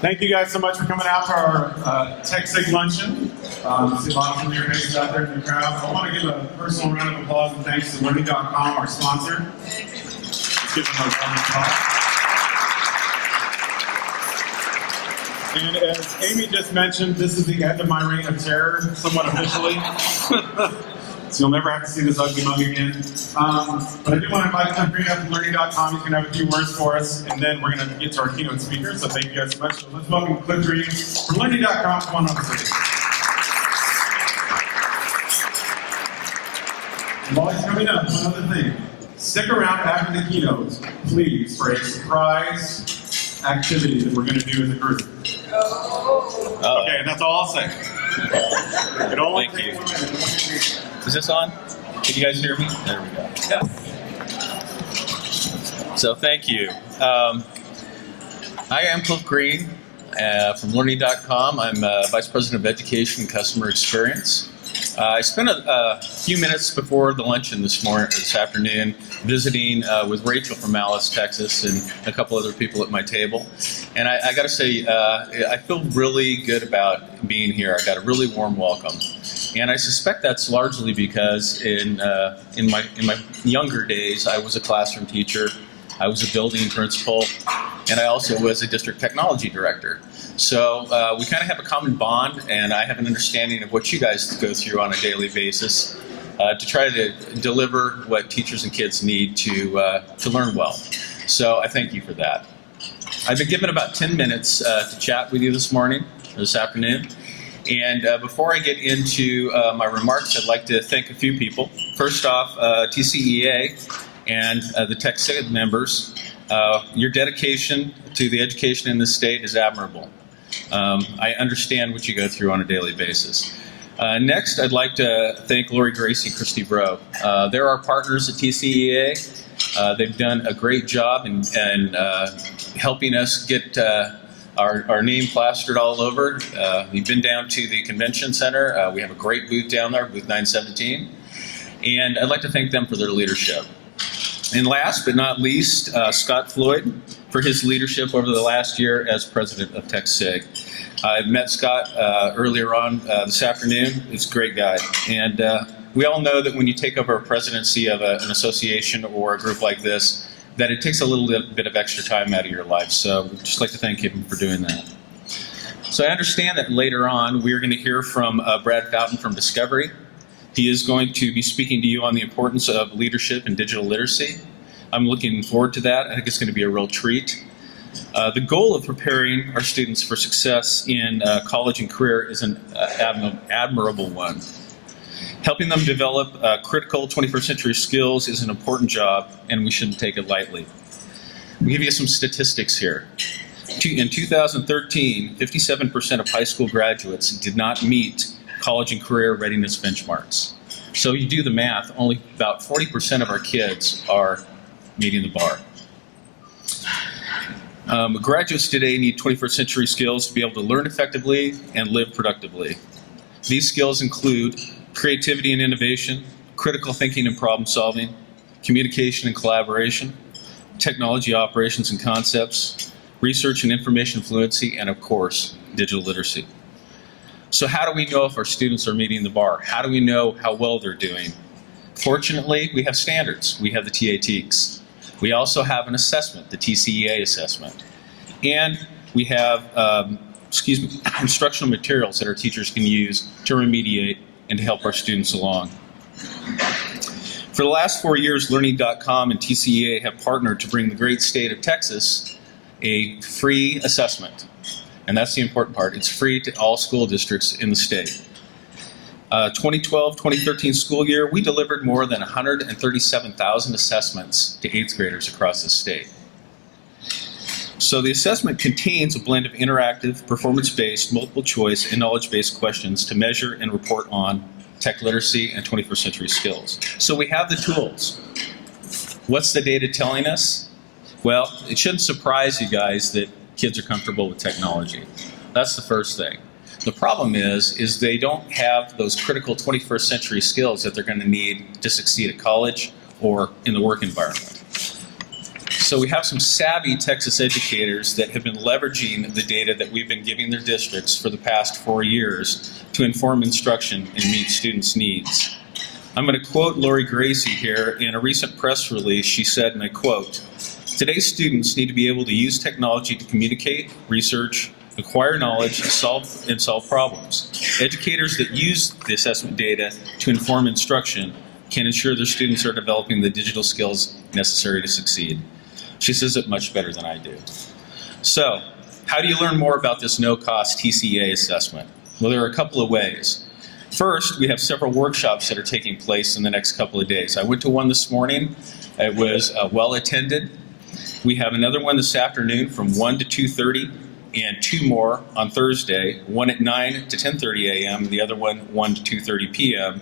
Thank you guys so much for coming out for our TECSIG Luncheon. I see a lot of familiar faces out there in the crowd. I want to give a personal round of applause and thanks to Learning.com, our sponsor. Let's give them a round of applause. And as Amy just mentioned, this is the end of my reign of terror, somewhat officially. So you'll never have to see this ugly mug again. But I do want to invite Cliff Green up from Learning.com. He's going to have a few words for us, and then we're going to get to our keynote speaker. So thank you guys so much. So let's welcome Cliff Green from Learning.com. Come on up, please. And while he's coming up, one other thing. Stick around after the keynote, please, for a surprise activity that we're going to do as a group. Okay, and that's all I'll say. It only takes 1 minute. Is this on? Can you guys hear me? There we go. Yeah. So thank you. I am Cliff Green from Learning.com. I'm Vice President of Education and Customer Experience. I spent a few minutes before the luncheon this afternoon visiting with Rachel from Alice, Texas, and a couple other people at my table. And I got to say, I feel really good about being here. I got a really warm welcome. And I suspect that's largely because in my younger days, I was a classroom teacher, I was a building principal, and I also was a district technology director. So we kind of have a common bond, and I have an understanding of what you guys go through on a daily basis to try to deliver what teachers and kids need to learn well. So I thank you for that. I've been given about 10 minutes to chat with you this afternoon. And before I get into my remarks, I'd like to thank a few people. First off, TCEA and the TECSIG members. Your dedication to the education in this state is admirable. I understand what you go through on a daily basis. Next, I'd like to thank Lori Gracie and Christy Bro. They're our partners at TCEA. They've done a great job in helping us get our name plastered all over. We've been down to the convention center. We have a great booth down there, booth 917. And I'd like to thank them for their leadership. And last but not least, Scott Floyd for his leadership over the last year as president of TECSIG. I met Scott earlier on this afternoon. He's a great guy. And we all know that when you take over a presidency of an association or a group like this, that it takes a little bit of extra time out of your life. So I'd just like to thank him for doing that. So I understand that later on we're going to hear from Brad Fountain from Discovery. He is going to be speaking to you on the importance of leadership and digital literacy. I'm looking forward to that. I think it's going to be a real treat. The goal of preparing our students for success in college and career is an admirable one. Helping them develop critical 21st century skills is an important job, and we shouldn't take it lightly. We'll give you some statistics here. In 2013, 57% of high school graduates did not meet college and career readiness benchmarks. So you do the math, only about 40% of our kids are meeting the bar. Graduates today need 21st century skills to be able to learn effectively and live productively. These skills include creativity and innovation, critical thinking and problem solving, communication and collaboration, technology operations and concepts, research and information fluency, and of course, digital literacy. So how do we know if our students are meeting the bar? How do we know how well they're doing? Fortunately, we have standards. We have the TECSIG. We also have an assessment, the TCEA assessment. And we have instructional materials that our teachers can use to remediate and to help our students along. For the last 4 years, Learning.com and TCEA have partnered to bring the great state of Texas a free assessment. And that's the important part. It's free to all school districts in the state. 2012-2013 school year, we delivered more than 137,000 assessments to 8th graders across the state. So the assessment contains a blend of interactive, performance-based, multiple choice, and knowledge-based questions to measure and report on tech literacy and 21st century skills. So we have the tools. What's the data telling us? Well, it shouldn't surprise you guys that kids are comfortable with technology. That's the first thing. The problem is they don't have those critical 21st century skills that they're going to need to succeed at college or in the work environment. So we have some savvy Texas educators that have been leveraging the data that we've been giving their districts for the past 4 years to inform instruction and meet students' needs. I'm going to quote Lori Gracie here. In a recent press release, she said, and I quote, "Today's students need to be able to use technology to communicate, research, acquire knowledge, and solve problems. Educators that use the assessment data to inform instruction can ensure their students are developing the digital skills necessary to succeed." She says it much better than I do. So, how do you learn more about this no-cost TCEA assessment? Well, there are a couple of ways. First, we have several workshops that are taking place in the next couple of days. I went to one this morning. It was well attended. We have another one this afternoon from 1 to 2:30 and 2 more on Thursday, one at 9 to 10:30 a.m., the other one 1 to 2:30 p.m.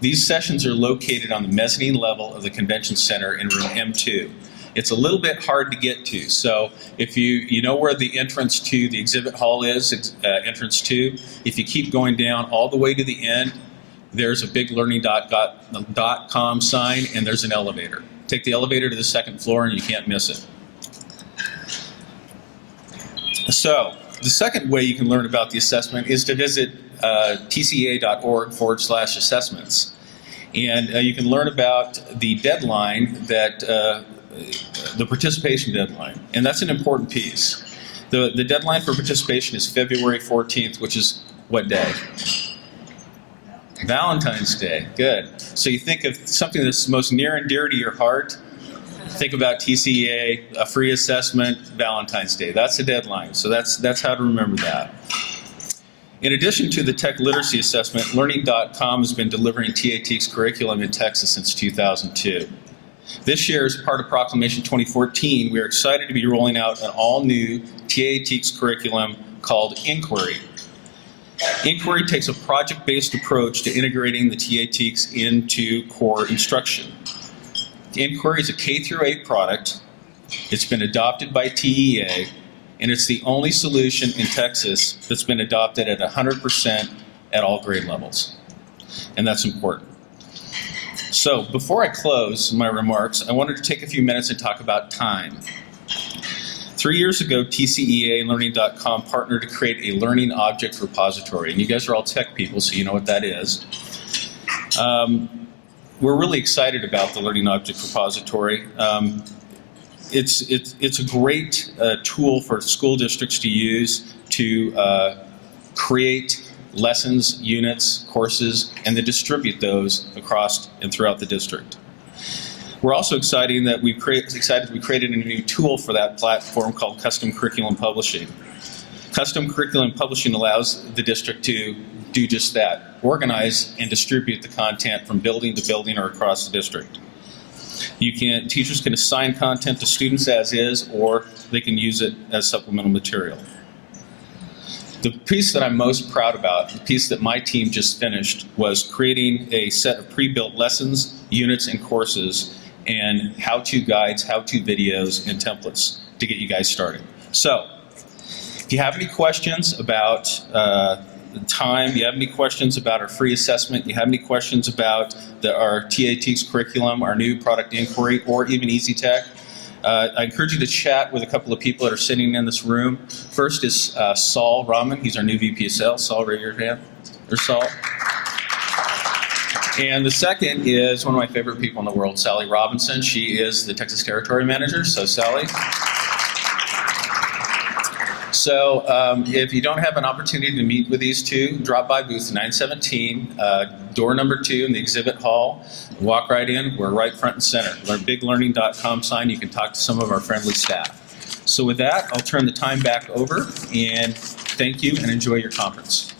These sessions are located on the mezzanine level of the convention center in room M2. It's a little bit hard to get to, so if you know where the entrance to the exhibit hall is, entrance 2, if you keep going down all the way to the end, there's a big learning.com sign and there's an elevator. Take the elevator to the 2nd floor and you can't miss it. So the second way you can learn about the assessment is to visit tcea.org/assessments. And you can learn about the deadline that the participation deadline, and that's an important piece. The deadline for participation is February 14th, which is what day? Valentine's Day. Good. So you think of something that's most near and dear to your heart, think about TCEA, a free assessment, Valentine's Day. That's the deadline. So that's how to remember that. In addition to the tech literacy assessment, Learning.com has been delivering TA TEC's curriculum in Texas since 2002. This year, as part of Proclamation 2014, we are excited to be rolling out an all-new TA TEC's curriculum called Inquiry. Inquiry takes a project-based approach to integrating the TA TECs into core instruction. Inquiry is a K-8 product. It's been adopted by TEA, and it's the only solution in Texas that's been adopted at 100% at all grade levels. And that's important. So before I close my remarks, I wanted to take a few minutes and talk about time. 3 years ago, TCEA and Learning.com partnered to create a learning object repository. And you guys are all tech people, so you know what that is. We're really excited about the Learning Object Repository. It's a great tool for school districts to use to create lessons, units, courses, and then distribute those across and throughout the district. We're also excited that we created a new tool for that platform called Custom Curriculum Publishing. Custom Curriculum Publishing allows the district to do just that, organize and distribute the content from building to building or across the district. Teachers can assign content to students as is, or they can use it as supplemental material. The piece that I'm most proud about, the piece that my team just finished, was creating a set of pre-built lessons, units, and courses, and how-to guides, how-to videos, and templates to get you guys started. So, if you have any questions about the time, you have any questions about our free assessment, you have any questions about our TA TEC's curriculum, our new product Inquiry, or even Easy Tech, I encourage you to chat with a couple of people that are sitting in this room. First is Saul Rahman. He's our new VP of Sales. Saul, raise your hand. There's Saul. And the second is one of my favorite people in the world, Sally Robinson. She is the Texas Territory Manager. So, Sally. So if you don't have an opportunity to meet with these two, drop by booth 917, door number 2 in the exhibit hall. Walk right in. We're right front and center. Our big learning.com sign. You can talk to some of our friendly staff. So with that, I'll turn the time back over, and thank you and enjoy your conference.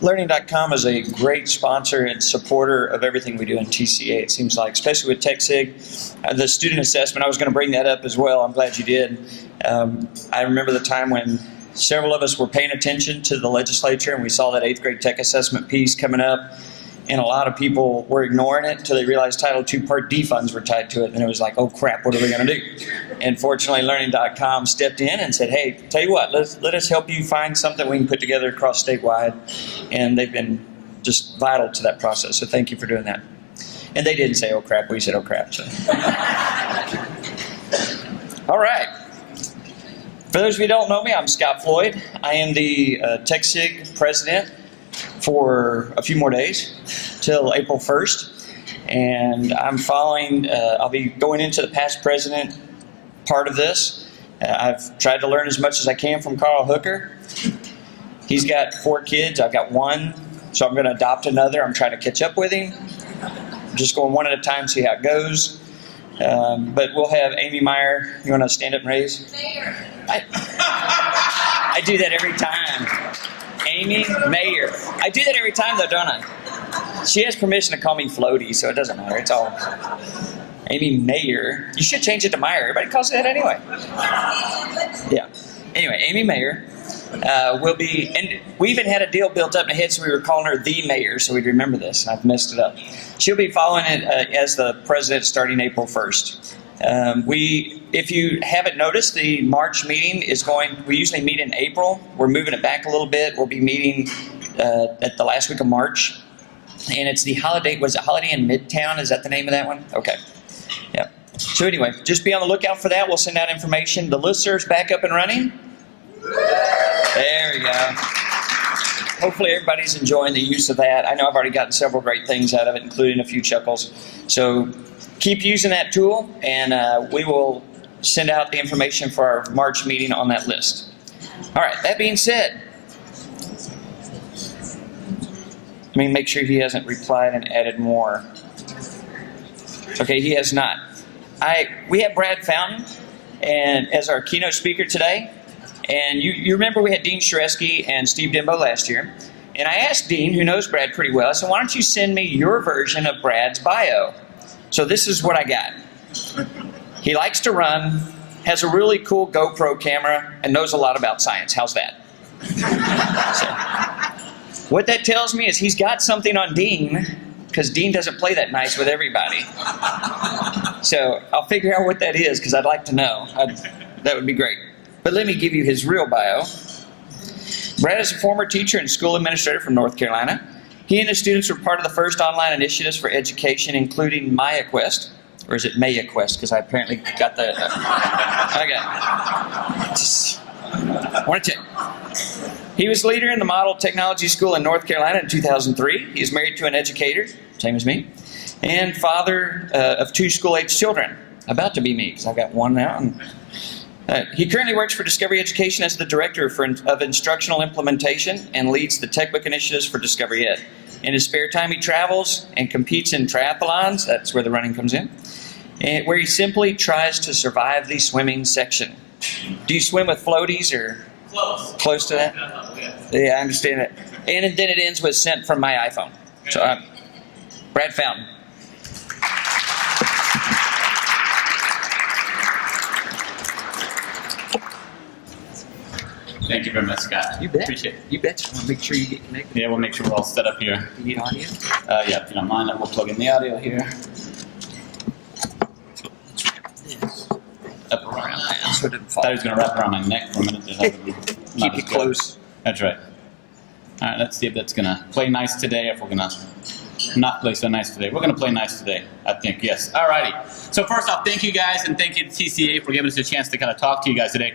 Learning.com is a great sponsor and supporter of everything we do in TCEA, it seems like, especially with TCEA TEC. The student assessment, I was going to bring that up as well. I'm glad you did. I remember the time when several of us were paying attention to the legislature and we saw that 8th grade tech assessment piece coming up. and a lot of people were ignoring it until they realized Title II Part D funds were tied to it, and it was like, oh crap, what are we going to do? And fortunately, Learning.com stepped in and said, hey, tell you what, let us help you find something we can put together across statewide, and they've been just vital to that process, so thank you for doing that. And they didn't say, oh crap, we said, oh crap. So. All right. For those of you who don't know me, I'm Scott Floyd. I am the TECSIG president for a few more days till April 1st. And I'm following, I'll be going into the past president part of this. I've tried to learn as much as I can from Carl Hooker. He's got 4 kids, I've got 1, so I'm going to adopt another. I'm trying to catch up with him. I'm just going one at a time, see how it goes. But we'll have Amy Meyer. You want to stand up and raise? Mayor. I do that every time. Amy Mayer. I do that every time, though, don't I? She has permission to call me Floaty, so it doesn't matter. It's all Amy Mayer. You should change it to Meyer. Everybody calls it that anyway. Yeah. Anyway, Amy Mayer will be, and we even had a deal built up in the head, so we were calling her the Mayor, so we'd remember this. And I've messed it up. She'll be following it as the president starting April 1st. If you haven't noticed, the March meeting is going, we usually meet in April. We're moving it back a little bit. We'll be meeting at the last week of March. And it's the holiday, was it Holiday in Midtown? Is that the name of that one? Okay. Yeah. So anyway, just be on the lookout for that. We'll send out information. The listserv's back up and running. There we go. Hopefully everybody's enjoying the use of that. I know I've already gotten several great things out of it, including a few chuckles. So keep using that tool, and we will send out the information for our March meeting on that list. All right, that being said, let me make sure he hasn't replied and added more. Okay, he has not. We have Brad Fountain and as our keynote speaker today. And you remember we had Dean Shareski and Steve Dimbo last year. And I asked Dean, who knows Brad pretty well, I said, why don't you send me your version of Brad's bio? So this is what I got. He likes to run, has a really cool GoPro camera, and knows a lot about science. How's that? So, what that tells me is he's got something on Dean, because Dean doesn't play that nice with everybody. So I'll figure out what that is, because I'd like to know. That would be great. But let me give you his real bio. Brad is a former teacher and school administrator from North Carolina. He and his students were part of the first online initiatives for education, including MayaQuest. Or is it MayaQuest? Because I apparently got the... okay. Just want to check. He was leader in the Model Technology School in North Carolina in 2003. He is married to an educator, same as me, and father of 2 school-age children. About to be me, because I've got 1 now. He currently works for Discovery Education as the Director of Instructional Implementation and leads the Techbook initiatives for Discovery Ed. In his spare time, he travels and competes in triathlons. That's where the running comes in. And where he simply tries to survive the swimming section. Do you swim with floaties or close to that? Yeah, I understand it. And then it ends with sent from my iPhone. So, Brad Fountain. Thank you very much, Scott. You bet. Appreciate it. You bet. I'll make sure you get connected. Yeah, we'll make sure we're all set up here. You need audio? Yeah, if you don't mind, we'll plug in the audio here. Up around. So it didn't I fall. thought he was going to wrap around my neck for a minute. Keep it close. That's right. All right, let's see if that's going to play nice today, if we're going to not play so nice today. We're going to play nice today, I think, yes. All righty. So first off, thank you guys, and thank you to TCEA for giving us a chance to kind of talk to you guys today.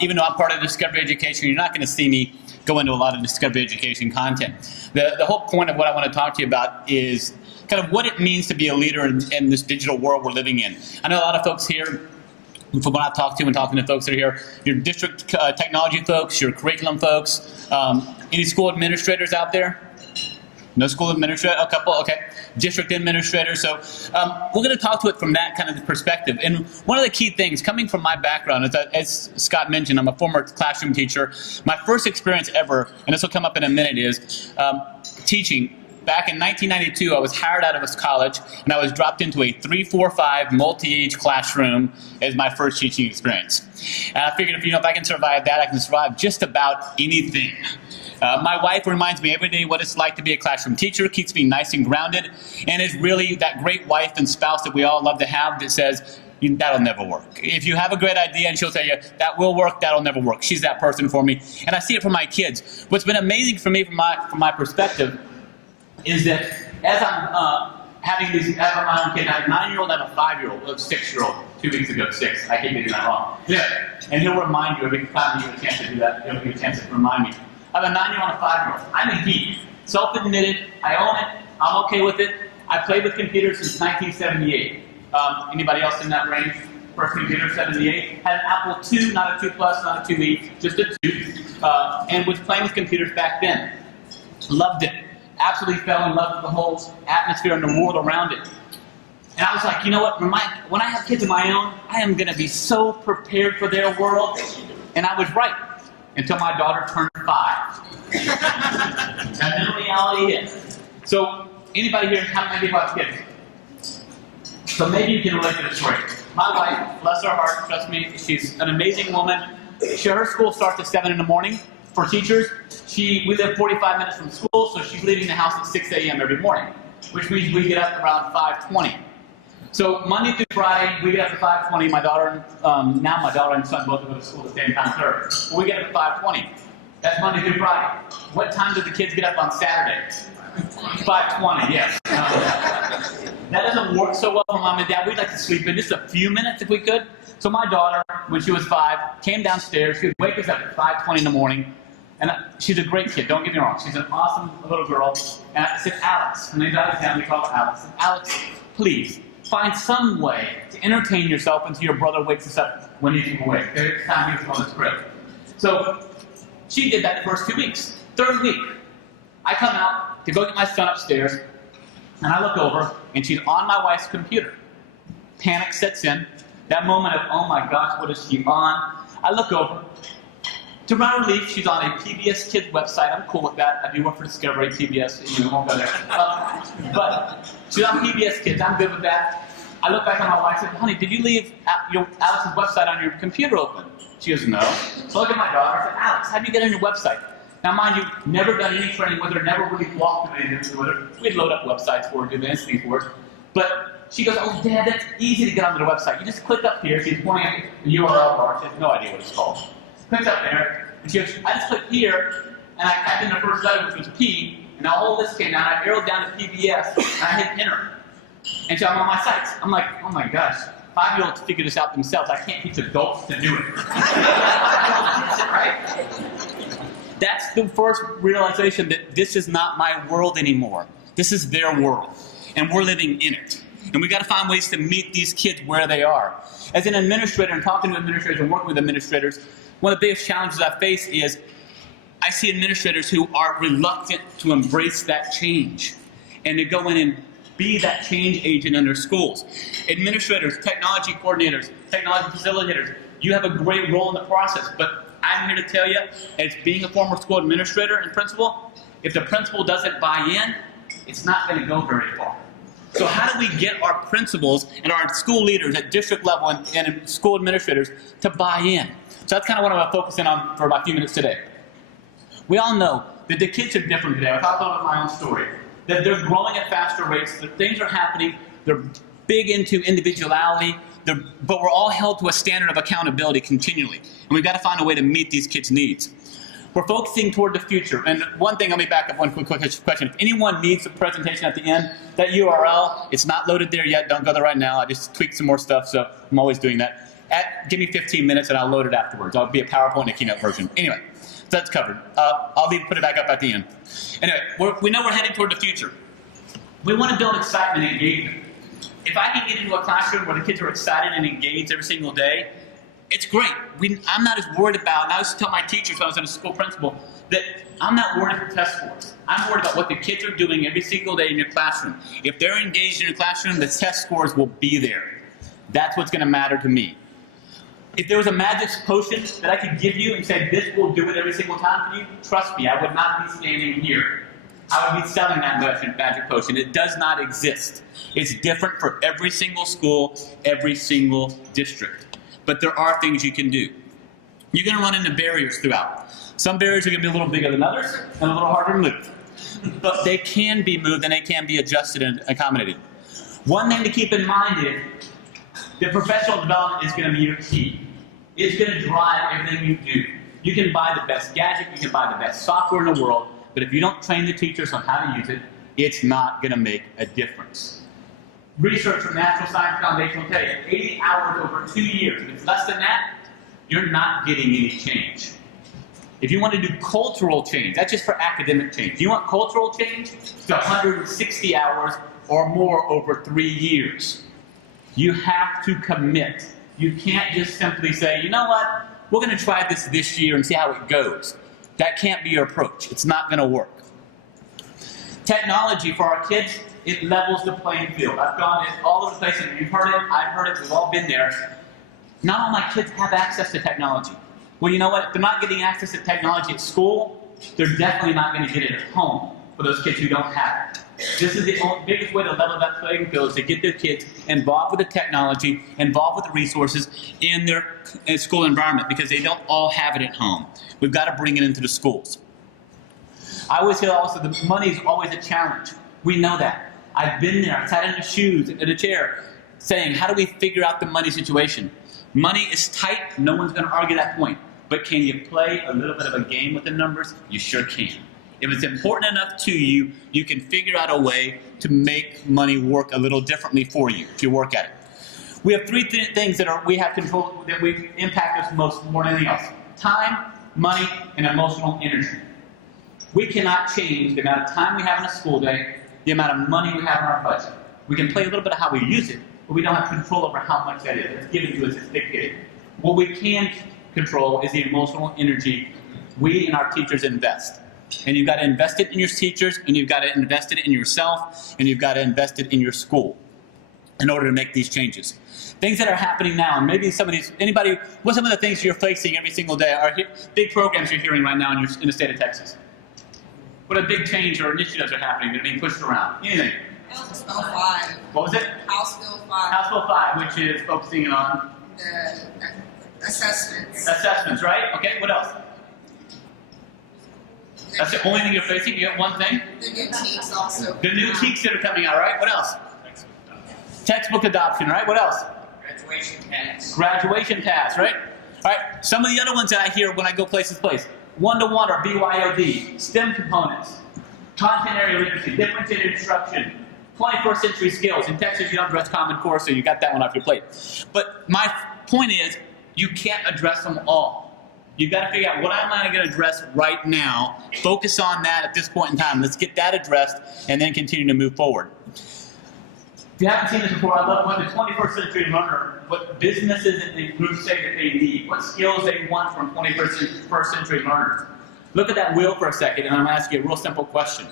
Even though I'm part of Discovery Education, you're not going to see me go into a lot of Discovery Education content. The whole point of what I want to talk to you about is kind of what it means to be a leader in this digital world we're living in. I know a lot of folks here, from what I've talked to and talking to folks that are here, your district technology folks, your curriculum folks, any school administrators out there? No school administrator, a couple, okay. District administrators. So we're going to talk to it from that kind of perspective. And one of the key things, coming from my background, is that, as Scott mentioned, I'm a former classroom teacher. My first experience ever, and this will come up in a minute, is teaching. Back in 1992, I was hired out of college, and I was dropped into a 3-4-5 multi-age classroom as my first teaching experience. And I figured, if I can survive that, I can survive just about anything. My wife reminds me every day what it's like to be a classroom teacher, keeps me nice and grounded, and is really that great wife and spouse that we all love to have that says, that'll never work. If you have a great idea and she'll tell you, that will work, that'll never work. She's that person for me. And I see it for my kids. What's been amazing for me from my perspective is that as I'm having these, as my own kid, I have a 9-year-old, I have a 5-year-old, a 6-year-old, 2 weeks ago, 6. I keep getting that wrong. Yeah. And he'll remind you every time you get a chance to do that, he'll give you a chance to remind me. I have a 9-year-old and a 5-year-old. I'm a geek. Self-admitted. I own it. I'm okay with it. I played with computers since 1978. Anybody else in that range? First computer, 78. Had an Apple II, not a 2 Plus, not a 2E, just a 2. And was playing with computers back then. Loved it. Absolutely fell in love with the whole atmosphere and the world around it. And I was like, you know what? When I have kids of my own, I am going to be so prepared for their world. And I was right until my daughter turned 5. And then reality hit. So, anybody here, how many people have kids? So maybe you can relate to this story. My wife, bless her heart, trust me, she's an amazing woman. Her school starts at 7 in the morning. For teachers, we live 45 minutes from school, so she's leaving the house at 6 a.m. every morning, which means we get up around 5:20. So Monday through Friday, we get up at 5:20. My daughter, now my daughter and son both go to school at the same time, third. Well, we get up at 5:20. That's Monday through Friday. What time do the kids get up on Saturday? 5:20, yes. That doesn't work so well for mom and dad. We'd like to sleep in just a few minutes if we could. So my daughter, when she was 5, came downstairs. She would wake us up at 5:20 in the morning. And she's a great kid, don't get me wrong. She's an awesome little girl. And I said, Alex, and they got us down, we call her Alex. I said, Alex, please, find some way to entertain yourself until your brother wakes us up when he's awake. It's time he was on the script. So she did that the first 2 weeks. Third week, I come out to go get my son upstairs, and I look over, and she's on my wife's computer. Panic sets in. That moment of, oh my gosh, what is she on? I look over. To my relief, she's on a PBS Kids website. I'm cool with that. I do work for Discovery, PBS, we won't go there. But she's on PBS Kids. I'm good with that. I look back at my wife and said, honey, did you leave Alex's website on your computer open? She goes, no. So I look at my daughter. I said, Alex, how do you get on your website? Now, mind you, never done any training with her, never really walked through anything with her. We'd load up websites for her, do advanced things for her. But she goes, oh, Dad, that's easy to get onto the website. You just click up here. She's pointing at the URL bar. She has no idea what it's called. Clicks up there, and she goes, I just clicked here, and I typed in the first letter, which was P, and now all this came down. I arrowed down to PBS, and I hit enter. And so I'm on my sites. I'm like, oh my gosh, 5-year-olds figure this out themselves. I can't teach adults to do it. Right? That's the first realization that this is not my world anymore. This is their world, and we're living in it. And we got to find ways to meet these kids where they are. As an administrator and talking to administrators and working with administrators, one of the biggest challenges I face is I see administrators who are reluctant to embrace that change and to go in and be that change agent in their schools. Administrators, technology coordinators, technology facilitators, you have a great role in the process, but I'm here to tell you, as being a former school administrator and principal, if the principal doesn't buy in, it's not going to go very far. So how do we get our principals and our school leaders at district level and school administrators to buy in? So that's kind of what I'm going to focus in on for about a few minutes today. We all know that the kids are different today. I talked about my own story. That they're growing at faster rates, that things are happening, they're big into individuality, but we're all held to a standard of accountability continually. And we've got to find a way to meet these kids' needs. We're focusing toward the future. And one thing, let me back up one quick question. If anyone needs the presentation at the end, that URL, it's not loaded there yet. Don't go there right now. I just tweaked some more stuff, so I'm always doing that. Give me 15 minutes and I'll load it afterwards. I'll be a PowerPoint and a Keynote version. Anyway, so that's covered. I'll put it back up at the end. Anyway, we know we're heading toward the future. We want to build excitement and engagement. If I can get into a classroom where the kids are excited and engaged every single day, it's great. I'm not as worried about, and I used to tell my teachers when I was in a school principal, that I'm not worried about test scores. I'm worried about what the kids are doing every single day in your classroom. If they're engaged in your classroom, the test scores will be there. That's what's going to matter to me. If there was a magic potion that I could give you and say, this will do it every single time for you, trust me, I would not be standing here. I would be selling that magic potion. It does not exist. It's different for every single school, every single district. But there are things you can do. You're going to run into barriers throughout. Some barriers are going to be a little bigger than others and a little harder to move. But they can be moved and they can be adjusted and accommodated. One thing to keep in mind is that professional development is going to be your key. It's going to drive everything you do. You can buy the best gadget, you can buy the best software in the world, but if you don't train the teachers on how to use it, it's not going to make a difference. Research from National Science Foundation will tell you 80 hours over 2 years. If it's less than that, you're not getting any change. If you want to do cultural change, that's just for academic change. If you want cultural change, it's 160 hours or more over 3 years. You have to commit. You can't just simply say, you know what, we're going to try this year and see how it goes. That can't be your approach. It's not going to work. Technology for our kids, it levels the playing field. I've gone in all over the place, and you've heard it, I've heard it, we've all been there. Not all my kids have access to technology. Well, you know what? If they're not getting access to technology at school, they're definitely not going to get it at home for those kids who don't have it. This is the biggest way to level that playing field, is to get their kids involved with the technology, involved with the resources in their school environment, because they don't all have it at home. We've got to bring it into the schools. I always hear also that money is always a challenge. We know that. I've been there, I've sat in the shoes, in a chair, saying, how do we figure out the money situation? Money is tight, no one's going to argue that point. But can you play a little bit of a game with the numbers? You sure can. If it's important enough to you, you can figure out a way to make money work a little differently for you if you work at it. We have three things that we have control, that we impact us more than anything else. Time, money, and emotional energy. We cannot change the amount of time we have in a school day, the amount of money we have in our budget. We can play a little bit of how we use it, but we don't have control over how much that is. It's given to us, it's dictated. What we can control is the emotional energy we and our teachers invest. And you've got to invest it in your teachers, and you've got to invest it in yourself, and you've got to invest it in your school in order to make these changes. Things that are happening now, and maybe some of these, what's some of the things you're facing every single day, are big programs you're hearing right now in the state of Texas? What a big change or initiatives are happening that are being pushed around? Anything? House Bill 5. What was it? House Bill 5. House Bill 5, which is focusing on? The assessments. Assessments, right? Okay, what else? That's the only thing you're facing? You got one thing? The new TECs also. The new TECs that are coming out, right? What else? Textbook adoption, right? What else? Graduation tax. Graduation tax, right? All right, some of the other ones that I hear when I go place to place. One-to-one or BYOD, STEM components, content area literacy, differentiated instruction, 21st century skills. In Texas, you don't address Common Core, so you got that one off your plate. But my point is, you can't address them all. You've got to figure out, what am I going to address right now? Focus on that at this point in time. Let's get that addressed and then continue to move forward. If you haven't seen this before, I love what the 21st century learner, what businesses and groups say that they need, what skills they want from 21st century learners. Look at that wheel for a second, and I'm going to ask you a real simple question.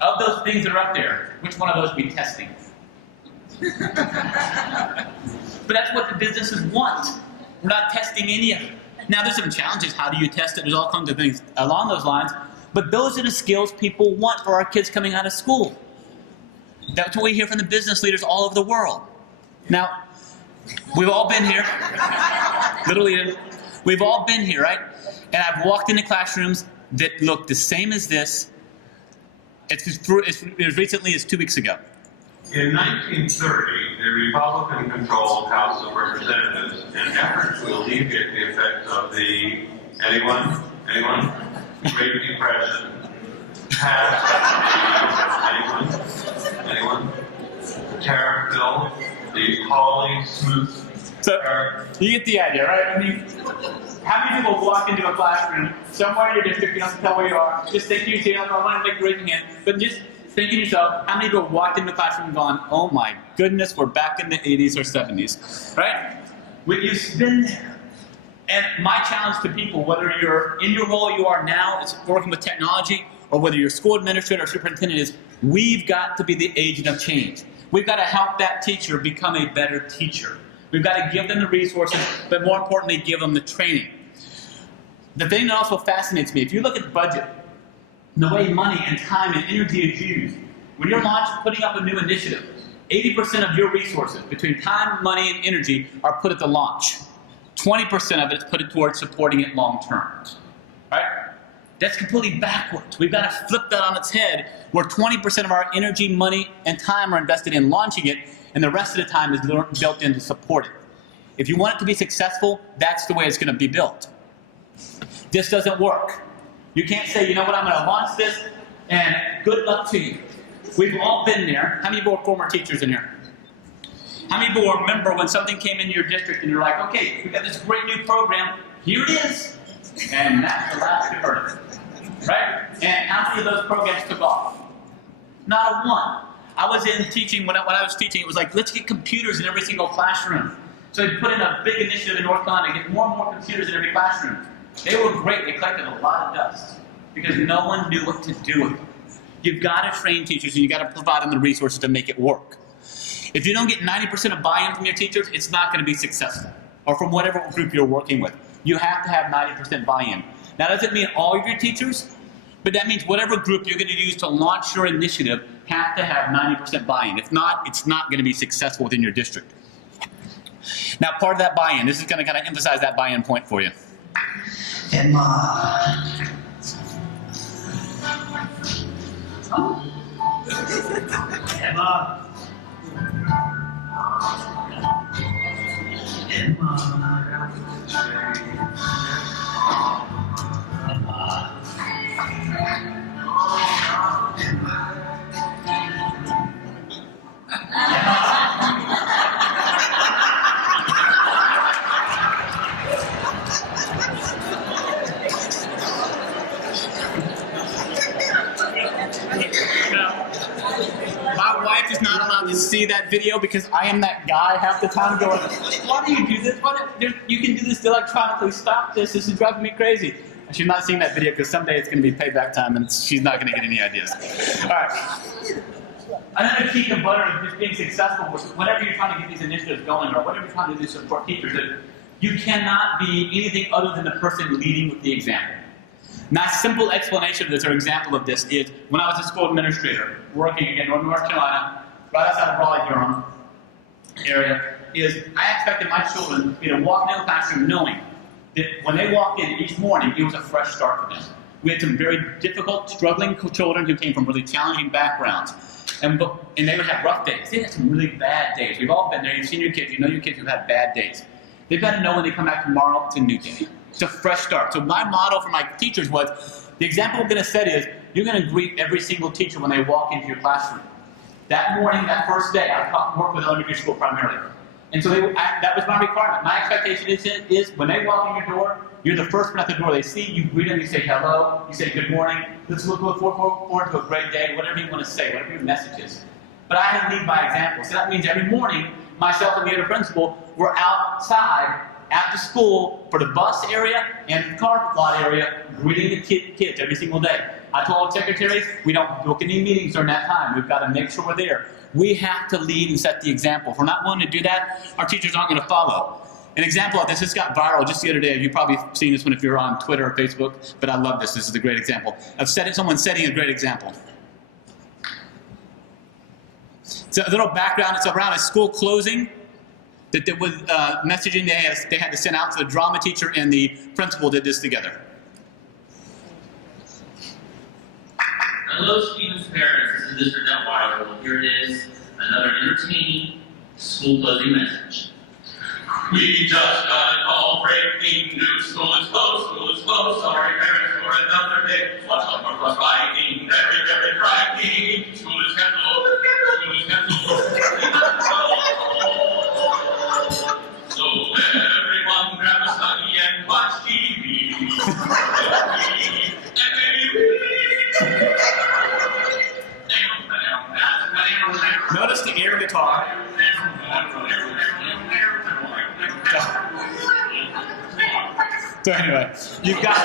Of those things that are up there, which one of those are we testing? But that's what the businesses want. We're not testing any of it. Now, there's some challenges. How do you test it? There's all kinds of things along those lines. But those are the skills people want for our kids coming out of school. That's what we hear from the business leaders all over the world. Now, we've all been here. Literally, we've all been here, right? And I've walked into classrooms that look the same as this. As recently as 2 weeks ago. In 1930, the Republican-controlled House of Representatives, in an effort to alleviate the effects of the Great Depression, passed the tariff bill, the Hawley Smooth. So you get the idea, right? I mean, how many people walk into a classroom somewhere in your district, you don't have to tell where you are, just think to yourself, I want to make a raising hand, but just think to yourself, how many people walked into the classroom and gone, oh my goodness, we're back in the 80s or 70s, right? You've been there. And my challenge to people, whether you're in your role you are now, is working with technology, or whether you're a school administrator or superintendent, is we've got to be the agent of change. We've got to help that teacher become a better teacher. We've got to give them the resources, but more importantly, give them the training. The thing that also fascinates me, if you look at the budget, the way money and time and energy is used, when you're putting up a new initiative, 80% of your resources, between time, money, and energy, are put at the launch. 20% of it is put towards supporting it long term. Right? That's completely backwards. We've got to flip that on its head, where 20% of our energy, money, and time are invested in launching it, and the rest of the time is built in to support it. If you want it to be successful, that's the way it's going to be built. This doesn't work. You can't say, you know what, I'm going to launch this, and good luck to you. We've all been there. How many people are former teachers in here? How many people remember when something came in your district and you're like, okay, we've got this great new program, here it is, and that's the last you've heard of it, right? And how many of those programs took off? Not a one. I was in teaching, when I was teaching, it was like, let's get computers in every single classroom. So they put in a big initiative in North Carolina to get more and more computers in every classroom. They were great. They collected a lot of dust because no one knew what to do with them. You've got to train teachers, and you've got to provide them the resources to make it work. If you don't get 90% of buy-in from your teachers, it's not going to be successful, or from whatever group you're working with. You have to have 90% buy-in. Now, that doesn't mean all of your teachers, but that means whatever group you're going to use to launch your initiative have to have 90% buy-in. If not, it's not going to be successful within your district. Now, part of that buy-in, this is going to kind of emphasize that buy-in point for you. Emma. Emma. My wife is not allowed to see that video because I am that guy half the time going, why do you do this? You can do this electronically. Stop this. This is driving me crazy. And she's not seeing that video because someday it's going to be payback time and she's not going to get any ideas. All right. Another key component of just being successful was whenever you're trying to get these initiatives going or whatever you're trying to do to support teachers, that you cannot be anything other than the person leading with the example. My simple explanation of this, or example of this, is when I was a school administrator working in North Carolina, right outside of Raleigh-Durham area, is I expected my children to walk into the classroom knowing that when they walked in each morning, it was a fresh start for them. We had some very difficult, struggling children who came from really challenging backgrounds. And they would have rough days. They had some really bad days. We've all been there. You've seen your kids. You know your kids who've had bad days. They've got to know when they come back tomorrow, it's a new day. It's a fresh start. So my model for my teachers was, the example I'm going to set is, you're going to greet every single teacher when they walk into your classroom. That morning, that first day, I work with elementary school primarily. And so that was my requirement. My expectation is when they walk in your door, you're the first one at the door. They see you, greet them, you say hello, you say good morning, let's look forward to a great day, whatever you want to say, whatever your message is. But I had to lead by example. So that means every morning, myself and the other principal were outside at the school for the bus area and the car lot area, greeting the kids every single day. I told secretaries, we don't book any meetings during that time. We've got to make sure we're there. We have to lead and set the example. If we're not willing to do that, our teachers aren't going to follow. An example of this got viral just the other day. You've probably seen this one if you're on Twitter or Facebook, but I love this. This is a great example of someone setting a great example. So a little background, it's around a school closing that there was messaging they had to send out to the drama teacher and the principal did this together. Hello, students' parents. This is Mr. Detweiler. Here it is, another entertaining school closing message. We just got a call, breaking news, school is closed, sorry parents for another day. Watch out for striking, very striking. School is canceled, So everyone grab a study and watch TV. Notice the air guitar. So anyway, you've got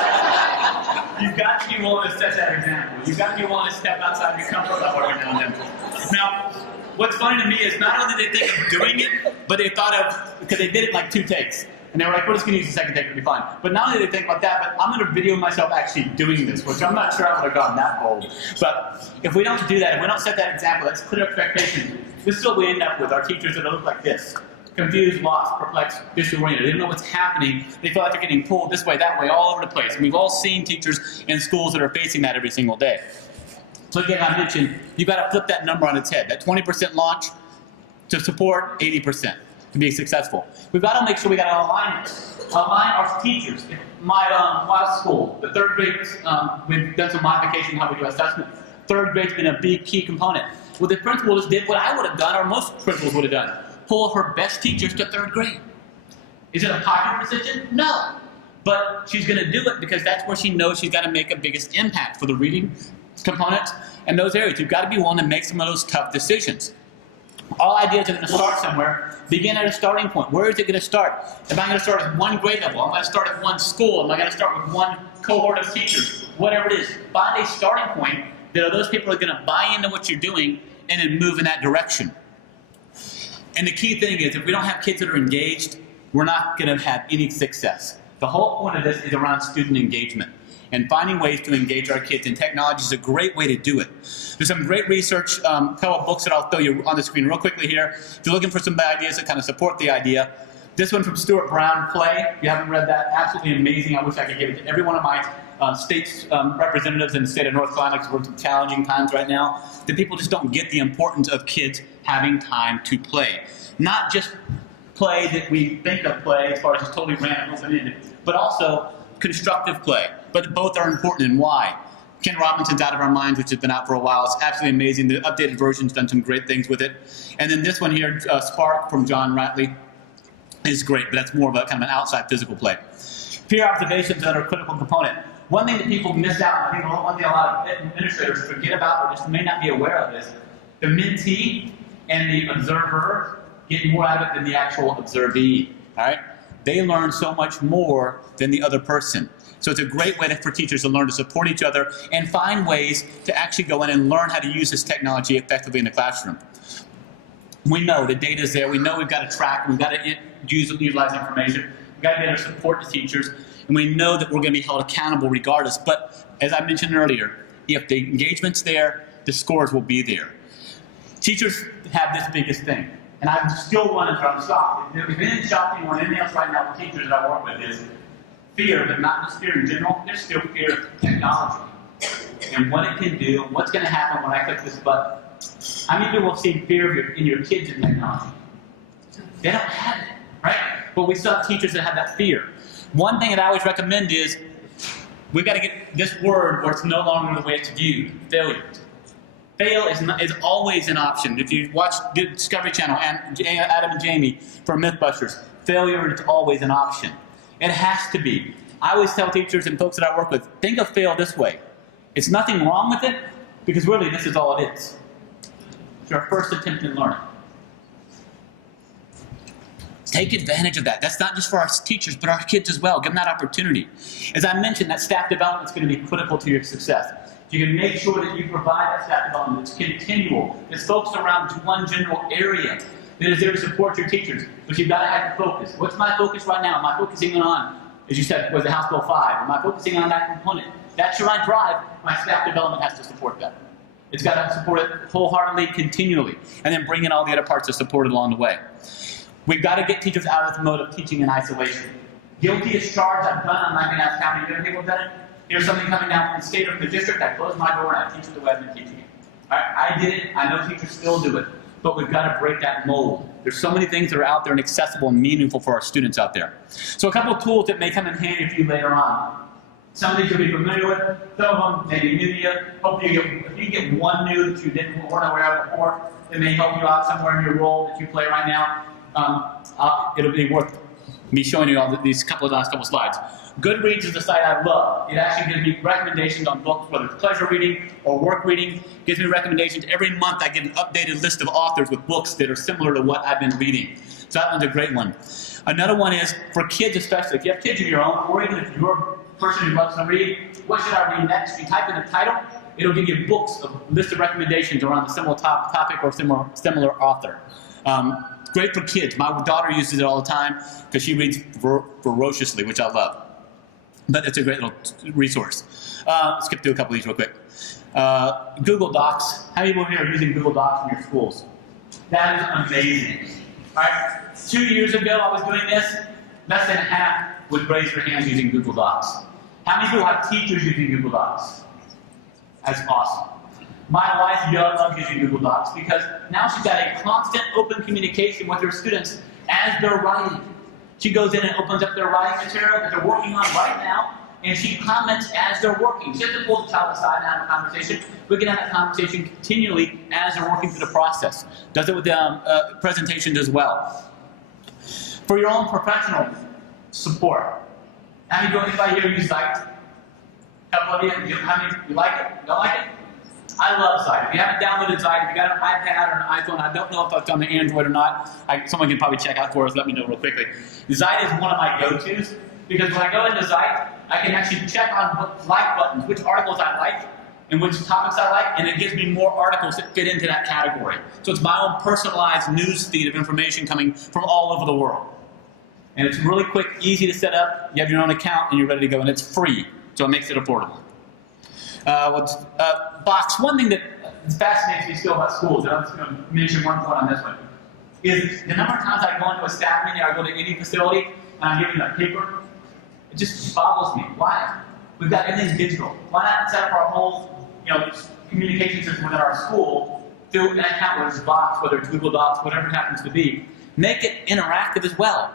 to be willing to set that example. You've got to be willing to step outside your comfort level every now and then. Now, what's funny to me is not only did they think of doing it, but they thought of, because they did it in like 2 takes. And they were like, we're just going to use the second take, it'll be fine. But not only did they think about that, but I'm going to video myself actually doing this, which I'm not sure I would have gotten that bold. But if we don't do that, if we don't set that example, that's clear expectation This is what we end up with, our teachers that look like this. Confused, lost, perplexed, disoriented. They don't know what's happening. They feel like they're getting pulled this way, that way, all over the place. And we've all seen teachers in schools that are facing that every single day. So again, I mentioned, you've got to flip that number on its head. That 20% launch to support 80% to be successful. We've got to make sure we got to align our teachers. In my school, the third grade, we've done some modification in how we do assessment. Third grade's been a big key component. Well, the principal just did what I would have done, or most principals would have done. Pull her best teachers to third grade. Is it a popular decision? No. But she's going to do it because that's where she knows she's got to make a biggest impact for the reading components and those areas. You've got to be willing to make some of those tough decisions. All ideas are going to start somewhere. Begin at a starting point. Where is it going to start? Am I going to start at one grade level? Am I going to start at one school? Am I going to start with one cohort of teachers? Whatever it is. Find a starting point that are those people are going to buy into what you're doing and then move in that direction. And the key thing is, if we don't have kids that are engaged, we're not going to have any success. The whole point of this is around student engagement and finding ways to engage our kids, and technology is a great way to do it. There's some great research, a couple of books that I'll throw you on the screen real quickly here. If you're looking for some ideas that kind of support the idea, this one from Stuart Brown, Play. If you haven't read that, absolutely amazing. I wish I could give it to every one of my state's representatives in the state of North Carolina, because we're in some challenging times right now, that people just don't get the importance of kids having time to play. Not just play that we think of play as far as just totally random, open-ended, but also constructive play. But both are important, and why? Ken Robinson's Out of Our Minds, which has been out for a while. It's absolutely amazing. The updated version's done some great things with it. And then this one here, Spark from John Ratley, is great, but that's more of a kind of an outside physical play. Peer observations that are a critical component. One thing that people miss out, I think one thing a lot of administrators forget about or just may not be aware of is the mentee and the observer get more out of it than the actual observee. All right? They learn so much more than the other person. So it's a great way for teachers to learn to support each other and find ways to actually go in and learn how to use this technology effectively in the classroom. We know the data is there. We know we've got to track. We've got to utilize information. We've got to be able to support the teachers. And we know that we're going to be held accountable regardless. But as I mentioned earlier, if the engagement's there, the scores will be there. Teachers have this biggest thing. And I'm still one that I'm shocked. If anything shocking or anything else right now with teachers that I work with is fear, but not just fear in general. There's still fear of technology and what it can do and what's going to happen when I click this button. How many people have seen fear in your kids in technology? They don't have it, right? But we still have teachers that have that fear. One thing that I always recommend is we've got to get this word where it's no longer the way it's viewed, failure. Fail is always an option. If you watch the Discovery Channel and Adam and Jamie for Mythbusters, failure is always an option. It has to be. I always tell teachers and folks that I work with, think of fail this way. It's nothing wrong with it, because really this is all it is. It's your first attempt in learning. Take advantage of that. That's not just for our teachers, but our kids as well. Give them that opportunity. As I mentioned, that staff development is going to be critical to your success. You can make sure that you provide that staff development. It's continual. It's focused around one general area that is there to support your teachers. But you've got to have your focus. What's my focus right now? Am I focusing on, as you said, was the House Bill 5? Am I focusing on that component? That's your drive. My staff development has to support that. It's got to support it wholeheartedly, continually, and then bring in all the other parts to support it along the way. We've got to get teachers out of the mode of teaching in isolation. Guilty as charged. I'm done. I'm not going to ask how many other people have done it. Here's something coming down from the state or from the district. I close my door and I teach it the way I've been teaching it. I did it. I know teachers still do it. But we've got to break that mold. There's so many things that are out there and accessible and meaningful for our students out there. So a couple of tools that may come in handy for you later on. Some of these you'll be familiar with. Some of them may be new to you. Hopefully if you get one new that you weren't aware of before, it may help you out somewhere in your role that you play right now. It'll be worth me showing you all these last couple slides. Goodreads is the site I love. It actually gives me recommendations on books, whether it's pleasure reading or work reading. It gives me recommendations. Every month I get an updated list of authors with books that are similar to what I've been reading. So that one's a great one. Another one is for kids especially. If you have kids of your own, or even if you're a person who loves to read, what should I read next? If you type in the title, it'll give you books, a list of recommendations around the similar topic or similar author. Great for kids. My daughter uses it all the time because she reads ferociously, which I love. But it's a great little resource. Skip through a couple of these real quick. Google Docs. How many people here are using Google Docs in your schools? That is amazing. All right, 2 years ago I was doing this. Less than half would raise their hands using Google Docs. How many people have teachers using Google Docs? That's awesome. My wife loves using Google Docs because now she's got a constant open communication with her students as they're writing. She goes in and opens up their writing material that they're working on right now, and she comments as they're working. She doesn't pull the child aside and have a conversation. We can have that conversation continually as they're working through the process. Does it with presentations as well. For your own professional support, how many anybody here use Zite? A couple of you, how many you like it? Don't like it? I love Zite. If you haven't downloaded Zite, if you got an iPad or an iPhone, I don't know if it's on the Android or not. Someone can probably check out for us. Let me know real quickly. Zite is one of my go-tos because when I go into Zite, I can actually check on like buttons, which articles I like and which topics I like, and it gives me more articles that fit into that category. So it's my own personalized news feed of information coming from all over the world. And it's really quick, easy to set up. You have your own account and you're ready to go, and it's free, so it makes it affordable. Box, one thing that fascinates me still about schools, and I'm just going to mention one point on this one, is the number of times I go into a staff meeting or I go to any facility and I'm given a paper, it just boggles me. Why? We've got everything digital. Why not set up our whole communication system within our school through an account, whether it's Box, whether it's Google Docs, whatever it happens to be. Make it interactive as well.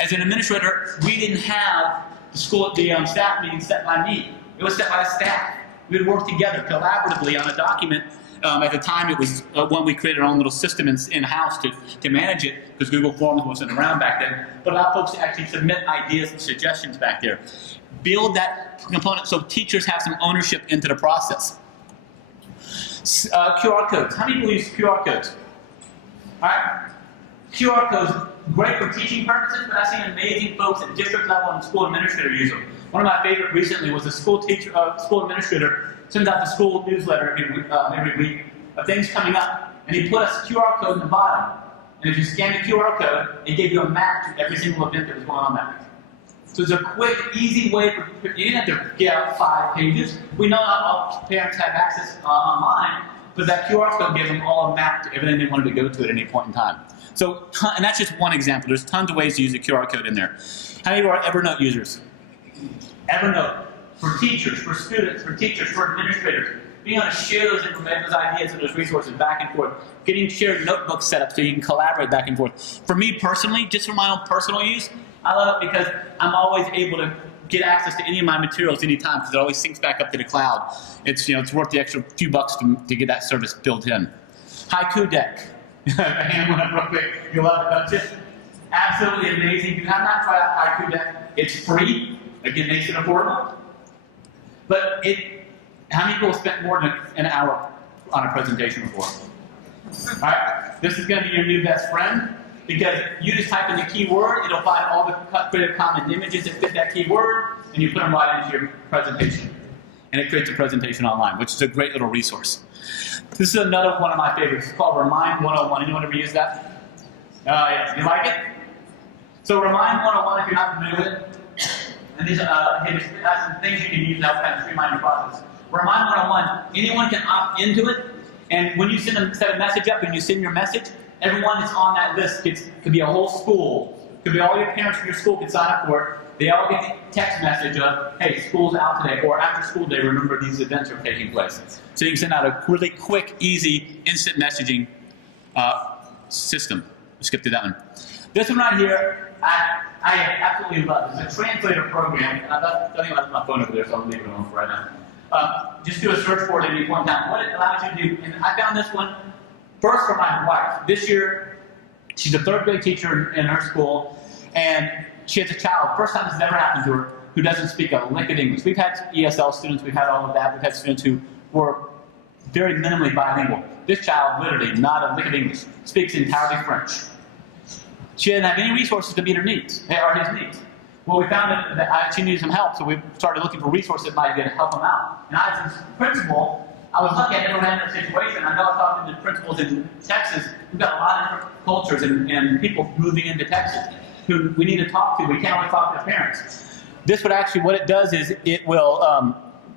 As an administrator, we didn't have the staff meeting set by me. It was set by the staff. We would work together collaboratively on a document. At the time, it was one we created our own little system in-house to manage it, because Google Forms wasn't around back then, but allow folks to actually submit ideas and suggestions back there. Build that component so teachers have some ownership into the process. QR codes. How many people use QR codes? All right. QR codes, great for teaching purposes, but I've seen amazing folks at district level and school administrator use them. One of my favorite recently was a school administrator sends out the school newsletter every week of things coming up, and he put a QR code in the bottom. And if you scan the QR code, it gave you a map to every single event that was going on that week. So it's a quick, easy way for you didn't have to get out 5 pages. We know not all parents have access online, but that QR code gave them all a map to everything they wanted to go to at any point in time. So, and that's just one example. There's tons of ways to use the QR code in there. How many of you are Evernote users? Evernote, for teachers, for students, for teachers, for administrators. Being able to share those information, those ideas, and those resources back and forth. Getting shared notebooks set up so you can collaborate back and forth. For me personally, just for my own personal use, I love it because I'm always able to get access to any of my materials anytime because it always syncs back up to the cloud. It's worth the extra few bucks to get that service built in. Haiku Deck. Hand went up real quick. You love it, don't you? Absolutely amazing. If you have not tried out Haiku Deck, it's free. Again, makes it affordable. But how many people spent more than an hour on a presentation before? All right, this is going to be your new best friend because you just type in the keyword, it'll find all the creative common images that fit that keyword, and you put them right into your presentation. And it creates a presentation online, which is a great little resource. This is another one of my favorites. It's called Remind 101. Anyone ever use that? Yeah. You like it? So Remind 101, if you're not familiar with it, and these are some things you can use to help kind of streamline your process. Remind 101, anyone can opt into it, and when you set a message up and you send your message, everyone that's on that list could be a whole school, could be all your parents from your school can sign up for it. They all get the text message of, hey, school's out today, or after school day, remember these events are taking place. So you can send out a really quick, easy, instant messaging system. We'll skip through that one. This one right here, I absolutely love. It's a translator program, and I don't even have my phone over there, so I'll leave it alone for right now. Just do a search for it at any point in time. What it allows you to do, and I found this one first for my wife. This year, she's a 3rd grade teacher in her school, and she has a child, first time this has ever happened to her, who doesn't speak a lick of English. We've had ESL students, we've had all of that, we've had students who were very minimally bilingual. This child, literally, not a lick of English, speaks entirely French. She didn't have any resources to meet her needs, or his needs. Well, we found that she needed some help, so we started looking for resources that might be able to help him out. And I, as a principal, I was lucky I never ran into a situation. I know I talked to principals in Texas. We've got a lot of different cultures and people moving into Texas who we need to talk to. We can't always talk to the parents. This would actually, what it does is it will,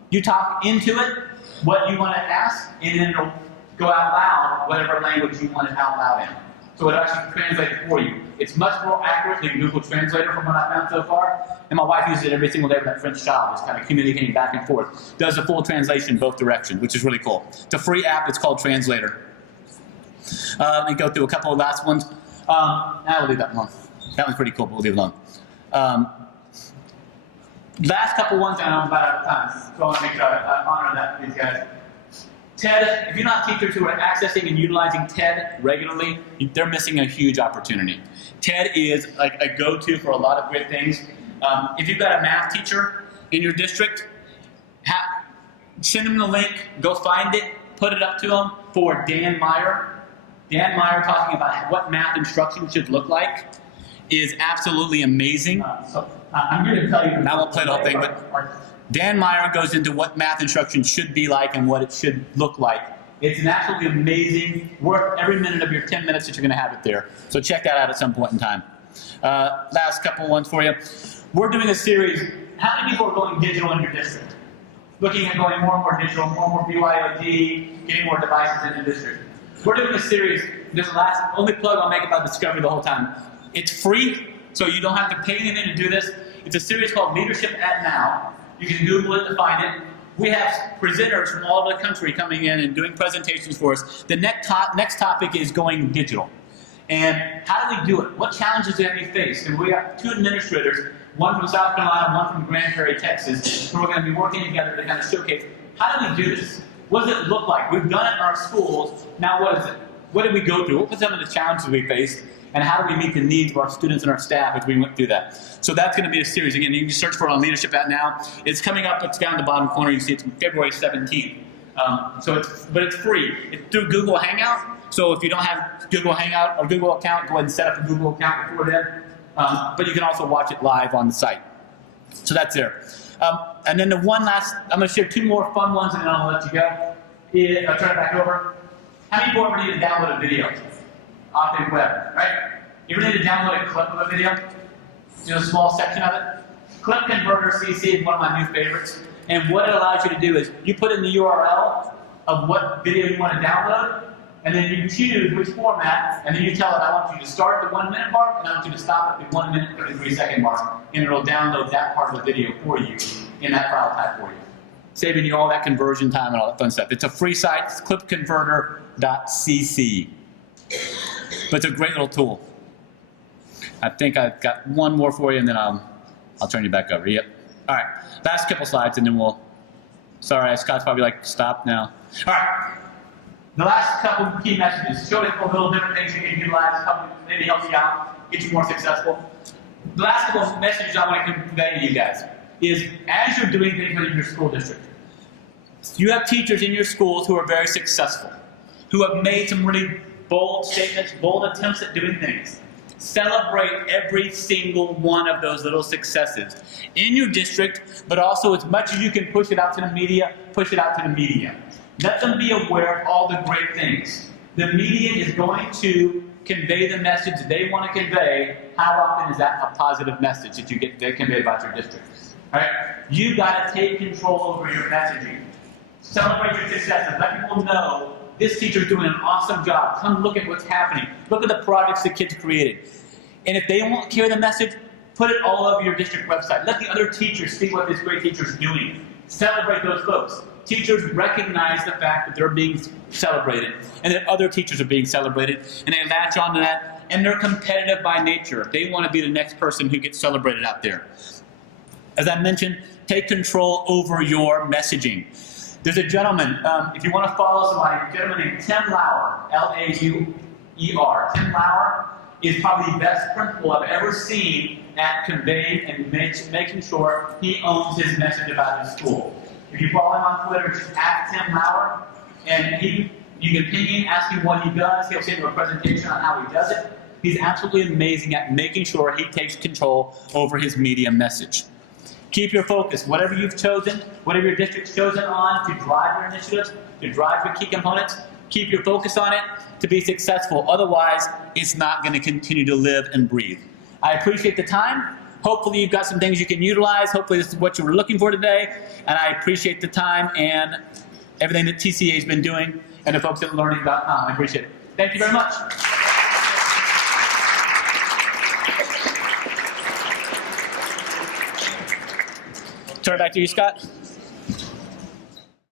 you talk into it, what you want to ask, and then it'll go out loud whatever language you want it out loud in. So it actually translates for you. It's much more accurate than Google Translator from what I've found so far. And my wife uses it every single day with that French child, just kind of communicating back and forth. Does a full translation both directions, which is really cool. It's a free app. It's called Translator. Let me go through a couple of last ones. Now we'll leave that one. That one's pretty cool, but we'll leave it alone. Last couple ones, and I'm about out of time, so I want to make sure I honor that these guys. TED, if you're not teachers who are accessing and utilizing TED regularly, they're missing a huge opportunity. TED is like a go-to for a lot of great things. If you've got a math teacher in your district, send them the link, go find it, put it up to them for Dan Meyer. Dan Meyer talking about what math instruction should look like is absolutely amazing. I'm here to tell you, I won't play the whole thing, but Dan Meyer goes into what math instruction should be like and what it should look like. It's an absolutely amazing, worth every minute of your 10 minutes that you're going to have it there. So check that out at some point in time. Last couple ones for you. We're doing a series, how many people are going digital in your district? Looking at going more and more digital, more and more BYOD, getting more devices in the district. We're doing a series, this last, only plug I'll make about Discovery the whole time. It's free, so you don't have to pay anything to do this. It's a series called Leadership at Now. You can Google it to find it. We have presenters from all over the country coming in and doing presentations for us. The next topic is going digital. And how do we do it? What challenges have we faced? And we got two administrators, one from South Carolina, one from Grand Prairie, Texas, who are going to be working together to kind of showcase, how do we do this? What does it look like? We've done it in our schools. Now what is it? What did we go through? What were some of the challenges we faced? And how do we meet the needs of our students and our staff as we went through that? So that's going to be a series. Again, you can search for it on Leadership at Now. It's coming up. It's down the bottom corner. You see it's February 17th. But it's free. It's through Google Hangout. So if you don't have Google Hangout or Google account, go ahead and set up a Google account before then. But you can also watch it live on the site. So that's there. And then the one last, I'm going to share two more fun ones and then I'll let you go. I'll turn it back over. How many people ever need to download a video off the web, right? You ever need to download a clip of a video? You know, a small section of it? Clip Converter CC is one of my new favorites. And what it allows you to do is you put in the URL of what video you want to download, and then you choose which format, and then you tell it, I want you to start at the 1 minute mark, and I want you to stop at the 1 minute 33 second mark, and it'll download that part of the video for you in that file type for you, saving you all that conversion time and all that fun stuff. It's a free site, it's clipconverter.cc. But it's a great little tool. I think I've got one more for you, and then I'll turn you back over. Yep. All right. Last couple slides, and then we'll. Sorry, Scott's probably like, stop now. All right. The last couple key messages. Show you a little different things you can utilize, maybe help you out, get you more successful. The last couple of messages I want to convey to you guys is, as you're doing things within your school district, you have teachers in your schools who are very successful, who have made some really bold statements, bold attempts at doing things. Celebrate every single one of those little successes in your district, but also as much as you can push it out to the media, push it out to the media. Let them be aware of all the great things. The media is going to convey the message they want to convey. How often is that a positive message that you get to convey about your district? All right? You've got to take control over your messaging. Celebrate your successes. Let people know this teacher's doing an awesome job. Come look at what's happening. Look at the projects the kids created. And if they won't hear the message, put it all over your district website. Let the other teachers see what this great teacher's doing. Celebrate those folks. Teachers recognize the fact that they're being celebrated and that other teachers are being celebrated, and they latch onto that, and they're competitive by nature. They want to be the next person who gets celebrated out there. As I mentioned, take control over your messaging. There's a gentleman, if you want to follow somebody, a gentleman named Tim Lauer, L-A-U-E-R. Tim Lauer is probably the best principal I've ever seen at conveying and making sure he owns his message about his school. If you follow him on Twitter, just at Tim Lauer, and you can ping him, ask him what he does. He'll send you a presentation on how he does it. He's absolutely amazing at making sure he takes control over his media message. Keep your focus. Whatever you've chosen, whatever your district's chosen on to drive your initiatives, to drive your key components, keep your focus on it to be successful. Otherwise, it's not going to continue to live and breathe. I appreciate the time. Hopefully you've got some things you can utilize. Hopefully this is what you were looking for today. And I appreciate the time, and everything that TCEA has been doing, and the folks at learning.com. I appreciate it. Thank you very much. Turn it back to you, Scott.